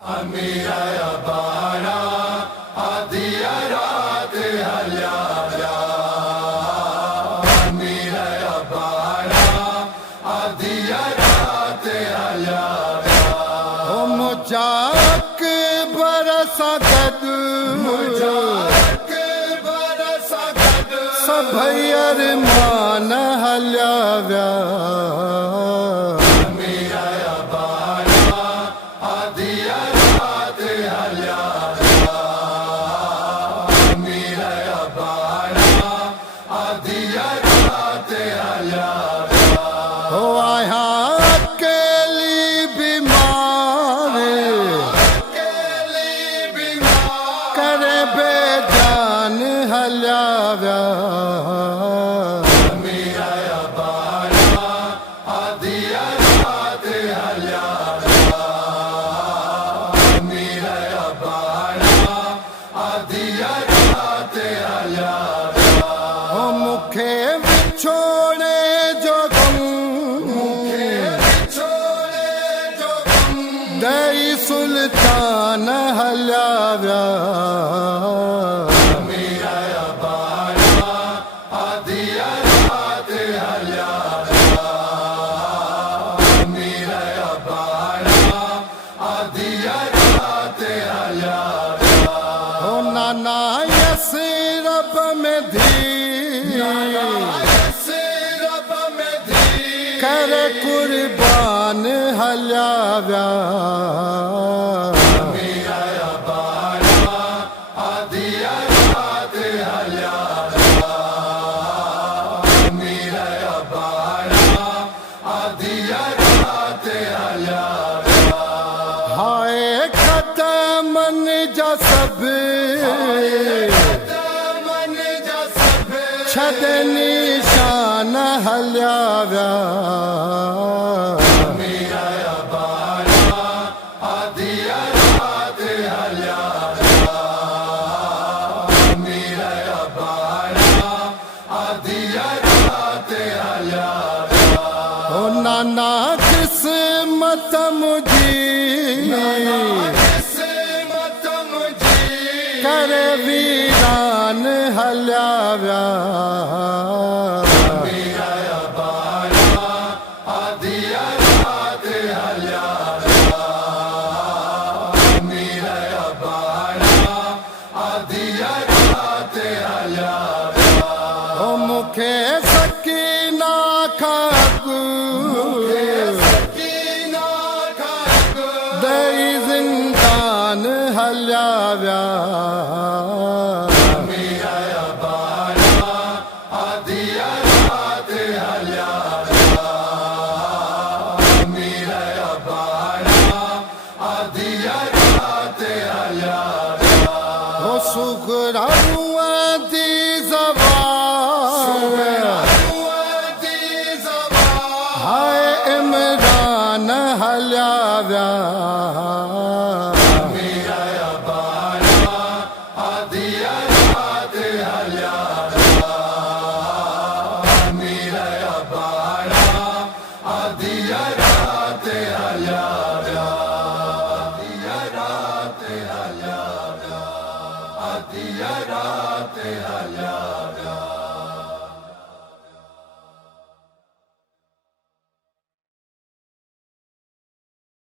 Amira bara adiyarat halyaya Amira bara adiyarat halyaya O mujak barasagad sabhayar man halyaya सुल्तान हल्याव्या Amira bara adiyarat halyaya Amira bara adiyarat halyaya O नाना यसरब में धी कर कुर्बान हल्याव्या हाय खतमन जा सब छद निशान हल्याव्या ओ नाना किस्मत मुझी कर वीरान हल्याव्या ओ मुखे सकीना खाकू दई जिंदान हल्याव्या ओ सुखरा दी हाय इमरान हल्याव्या